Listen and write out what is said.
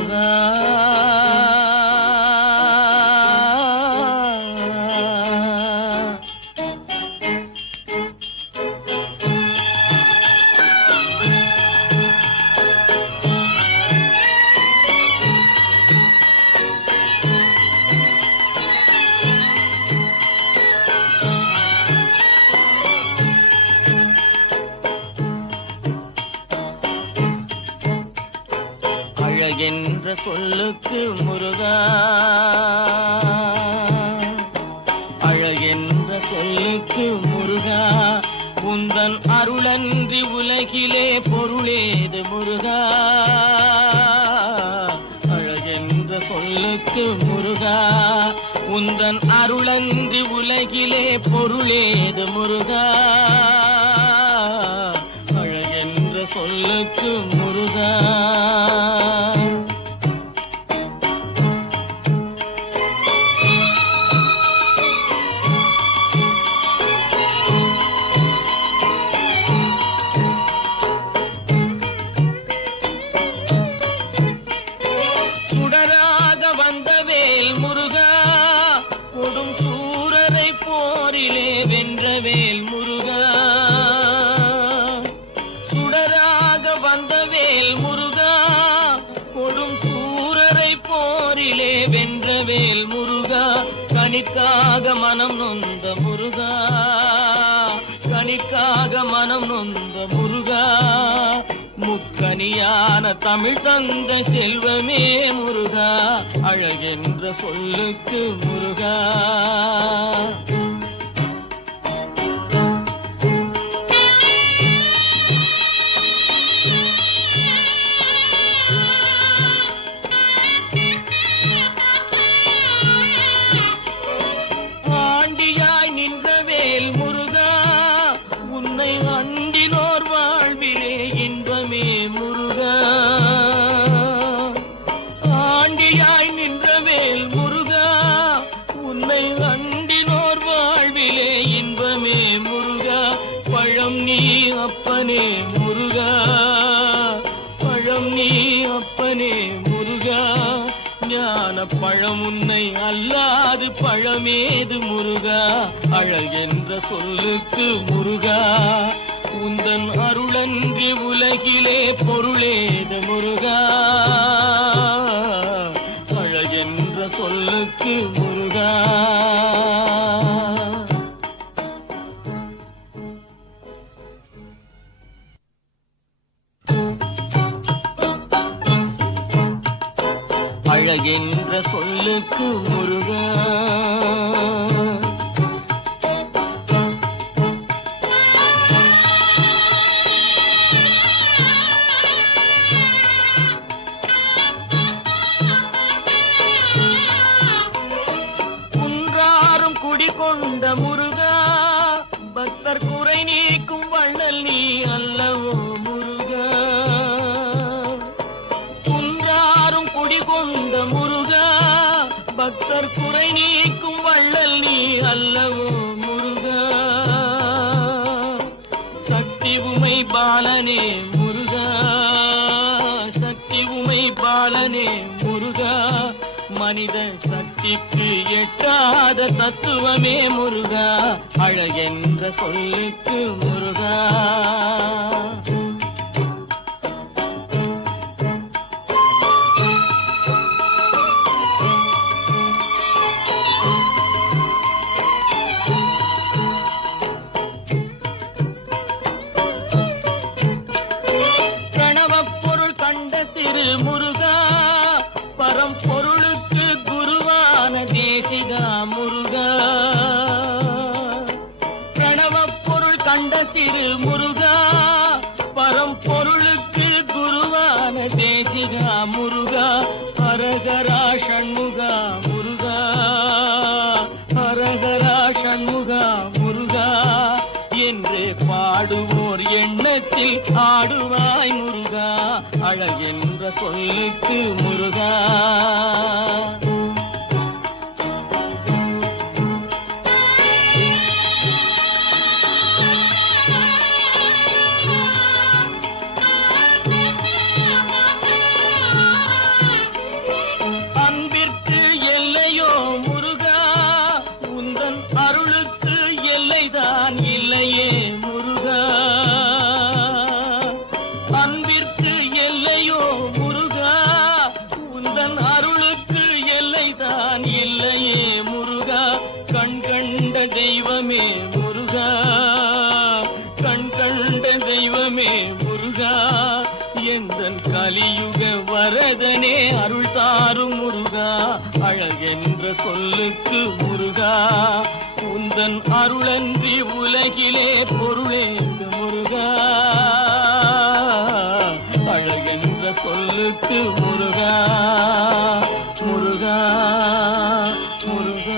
முருகா. அழகென்ற சொல்லுக்கு முருகா, அழகென்ற சொல்லுக்கு முருகா, உந்தன் அருளன்றி உலகிலே பொருளேது முருகா. அழகென்ற சொல்லுக்கு முருகா, உந்தன் அருளன்றி உலகிலே பொருளேது முருகா. அழகென்ற சொல்லுக்கு முருகா. சுடராக வந்த வேல் முருகா, கொடும் சூரரை போரிலே வென்ற வேல் முருகா. சுடராக வந்த வேல் முருகா, கொடும் சூரரை போரிலே வென்ற வேல் முருகா. கனிக்காக மனம் நொந்த முருகா, கனிக்காக மனம் நொந்த முருகா. முக்கனியான தமிழ் தந்த செல்வமே முருகா. அழகென்ற சொல்லுக்கு முருகா. ஆண்டியாய் நின்ற வேல் முருகா, உன்னை அண்டினோர் வாழ்விலே இன்பமே முருகா. ஆண்டியாய் நின்ற வேல் முருகா, உன்னை அண்டினோர் வாழ்விலே இன்பமே முருகா. பழம் நீ அப்பனே முருகா, பழம் நீ அப்பனே முருகா. ஞான பழம் உன்னை அல்லாது பழமேது முருகா. அழகென்ற சொல்லுக்கு முருகா, உந்தன் அருளன்றி உலகிலே பொருளேது முருகா. அழகென்ற சொல்லுக்கு முருகா. அழகென்ற சொல்லுக்கு முருகா. குன்றாரும் குடிகொண்ட முருகா, பக்தர் குறை நீக்கும் வள்ளல் நீ அல்லவோ முருகா. குன்றாரும் குடிகொண்ட முருகா, பக்தர் குறை நீக்கும் வள்ளல் நீ அல்லவோ முருகா. சக்தி உமை பாலனே முருகா, சக்தி உமை பாலனே முருகா. மனித சக்திக்கு எட்டாத தத்துவமே முருகா. அழகென்ற சொல்லுக்கு முருகா. திரு முருகா, பரம்பொருளுக்கு குருவான தேசிகா முருகா. பிரணவப் பொருள் கண்ட திரு முருகா, பரம்பொருளுக்கு குருவான தேசிகா முருகா. ஹரஹரா ஷண்முகா முருகா, ஹரஹரா ஷண்முகா முருகா என்று பாடுவோர் எண்ணத்தில் ஆடுவாய் முருகா. அழகென்ற சொல்லுக்கு முருகா. அருள் தாரும் முருகா அழகென்ற சொல்லுக்கு முருகா உந்தன் அருளன்றி உலகிலே பொருளேது முருகா அழகென்ற சொல்லுக்கு முருகா முருகா முருகா